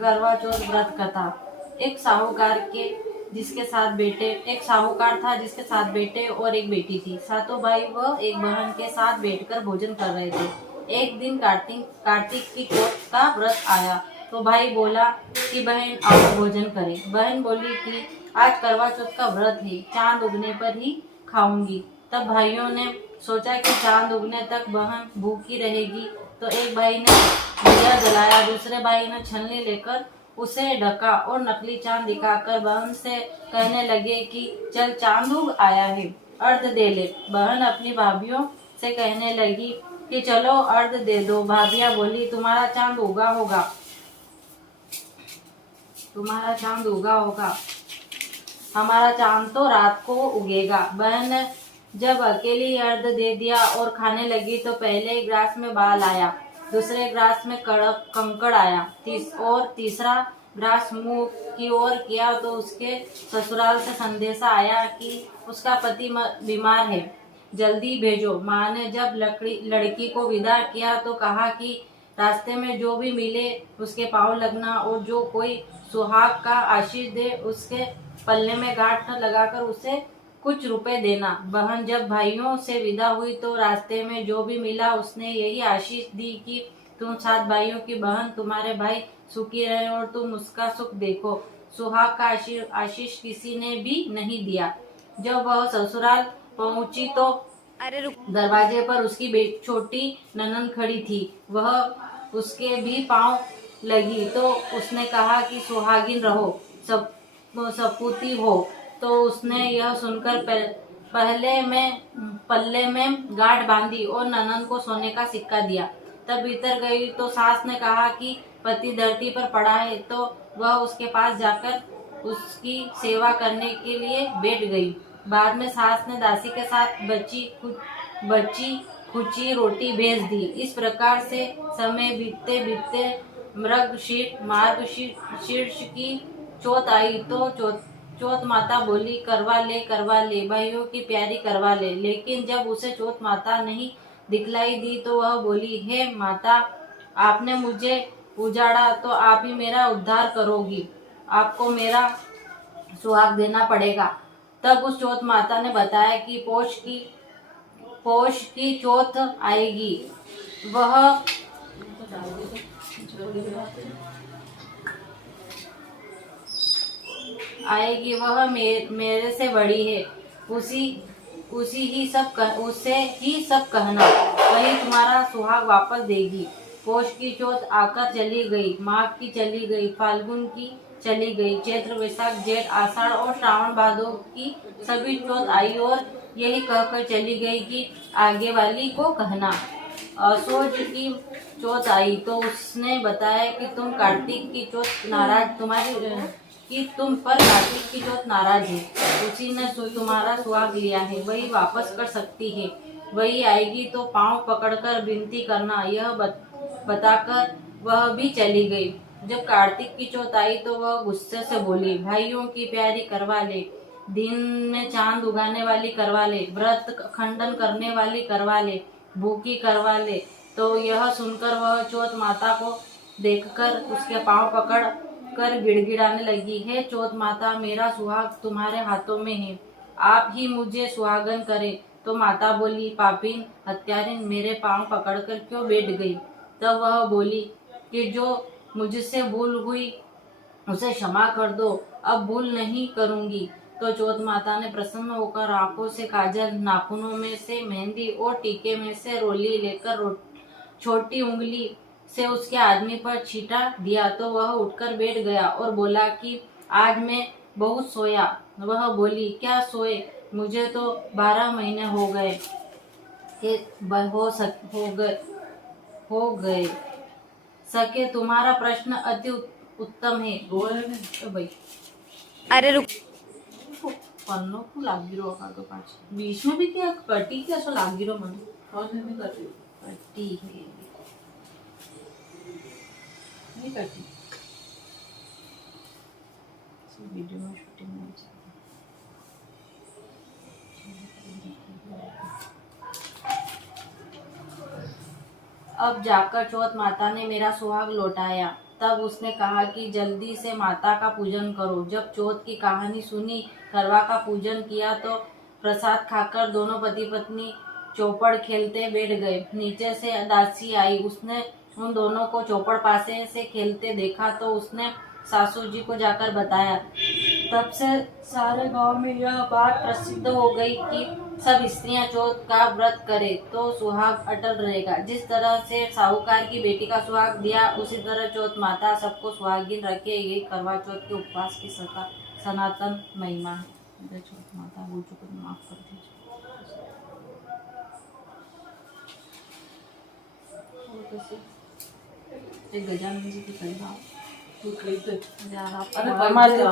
करवा चौथ व्रत कथा। एक साहूकार था जिसके 7 बेटे और एक बेटी थी। सातों भाई व एक बहन के साथ बैठकर भोजन कर रहे थे। एक दिन कार्तिक की चौथ का व्रत आया तो भाई बोला कि बहन आओ भोजन करें। बहन बोली कि आज करवा चौथ का व्रत है, चांद उगने पर ही खाऊंगी। तब भाइयों ने सोचा कि चांद उगने तक बहन भूखी रहेगी, तो एक भाई ने दिया जलाया, दूसरे भाई ने छलनी लेकर उसे ढका और नकली चांद दिखाकर बहन से कहने लगे कि चल चांद उग आया है, अर्घ दे ले। बहन अपनी भाभीियों से कहने लगी कि चलो अर्घ दे दो। भाभियां बोली तुम्हारा चांद उगा होगा, हमारा चांद तो रात को उगेगा। बहन ने जब अकेली अर्घ दे दिया और खाने लगी तो पहले ग्रास में बाल आया, दूसरे ग्रास में कंकड़ आया, तीसरा ग्रास मुंह की ओर किया तो उसके ससुराल से संदेशा आया कि उसका पति बीमार है, जल्दी भेजो। माँ ने जब लड़की को विदा किया तो कहा कि रास्ते में जो भी मिले उसके पाँव लगना और जो कोई सुहाग का आशीष दे उसके पल्ले में गांठ लगाकर उसे कुछ रुपए देना। बहन जब भाइयों से विदा हुई तो रास्ते में जो भी मिला उसने यही आशीष दी कि तुम 7 भाइयों की बहन, तुम्हारे भाई सुखी रहे और तुम उसका सुख देखो। सुहाग का आशीष किसी ने भी नहीं दिया। जब वह ससुराल पहुंची तो दरवाजे पर उसकी छोटी ननंद खड़ी थी। वह उसके भी पांव लगी तो उसने कहा कि सुहागिन रहो, सपूती हो। तो उसने यह सुनकर पल्ले में गांठ बांधी और ननंद को सोने का सिक्का दिया। तब भीतर गई तो सास ने कहा कि पति धरती पर पड़ा है, तो वह उसके पास जाकर उसकी सेवा करने के लिए बैठ गई। बाद में सास ने दासी के साथ बची खुची रोटी भेज दी। इस प्रकार से समय बीतते बीतते मार्गशीर्ष की चौथ आई तो चौथ माता बोली करवा ले भाइयों की प्यारी करवा ले। लेकिन जब उसे चौथ माता नहीं दिखलाई दी तो वह बोली, हे माता, आपने मुझे उजाड़ा तो आप ही मेरा उद्धार करोगी, आपको मेरा सुहाग देना पड़ेगा। तब उस चौथ माता ने बताया कि पोष की चौथ आएगी, वह मेरे से बड़ी है, उसे ही सब कहना, वही तुम्हारा सुहाग वापस देगी। पोष की चौथ आकर चली गई, माघ की चली गई, फाल्गुन की चली गई, चैत्र वैशाख जेठ आषाढ़ और श्रावण भादों की सभी चौथ आई और यही कहकर चली गई कि आगे वाली को कहना। असोज की चौथ आई तो उसने बताया कि तुम पर कार्तिक की चौथ नाराज है, उसी ने तुम्हारा सुहाग लिया है, वही वापस कर सकती है, वही आएगी तो पांव पकड़कर विनती करना। यह बताकर वह भी चली गई। जब कार्तिक की चौथ आई तो वह गुस्से से बोली, भाइयों की प्यारी करवा ले, दिन में चांद उगाने वाली करवा ले, व्रत खंडन करने वाली करवा ले, भूखी करवा ले। तो यह सुनकर वह चौथ माता को देखकर उसके पांव पकड़ कर गिड़गिड़ाने लगी, हे चौथ माता, मेरा सुहाग तुम्हारे हाथों में है, आप ही मुझे सुहागन करें। तो माता बोली, पापीन हत्यारिन, मेरे पांव पकड़कर क्यों बैठ गई? तब वह बोली कि जो मुझसे भूल हुई उसे क्षमा कर दो, अब भूल नहीं करूंगी। तो चौथ माता ने प्रसन्न होकर आंखों से काजल, नाखूनों में से मेहंदी और टीके में से रोली लेकर छोटी उंगली से उसके आदमी पर छींटा दिया तो वह उठकर बैठ गया और बोला कि आज मैं बहुत सोया। वह बोली, क्या सोए? मुझे तो 12 महीने हो गए सके। तुम्हारा प्रश्न अति उत्तम है। भाई अरे रुक, पन्नो को लागी रो का तो पाँच बीच में भी क्या कटी क्या सो लागी रो मन कटी है नहीं कटी वीडियो में शूटिंग में अब जाकर चौथ माता ने मेरा सुहाग लौटाया। तब उसने कहा कि जल्दी से माता का पूजन करो। जब चौथ की कहानी सुनी, करवा का पूजन किया तो प्रसाद खाकर दोनों पति पत्नी चौपड़ खेलते बैठ गए। नीचे से दासी आई, उसने उन दोनों को चौपड़ पासे से खेलते देखा तो उसने सासू जी को जाकर बताया। तब से सारे गांव में यह बात प्रसिद्ध हो गई कि सब स्त्रियां चौथ का व्रत करें तो सुहाग अटल रहेगा। जिस तरह से साहूकार की बेटी का सुहाग दिया, उसी तरह चौथ माता सबको सुहागिन रखे। यही करवा चौथ के उपवास की सनातन महिमा है। जय चौथ माता, भूल चूक को माफ कर दीजिए। गजानन जी की कई बात तू खरीद यार, अरे हमारे